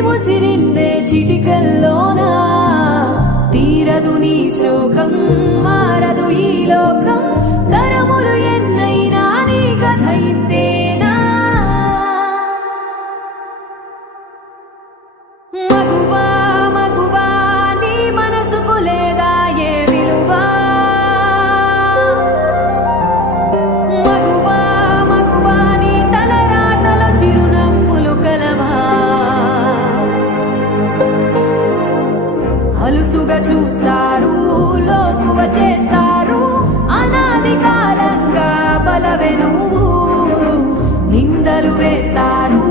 ముసిరిందే చిటికల్లోనా తీరదు నీ శోకం మారదు ఈ లోకం తరములు ఎన్నైనా నీ కథ ఇంతేనా మగువా మగువా నీ మనసుకు లేదా ఏ విలువా మగువా మగువా నీ తలరాతలో చిరునవ్వులు కలవా అలుసుగా చూస్తారు లోకువ చేస్తారు అనాది కాలంగా బలవే నువ్వు నిందలు వేస్తారు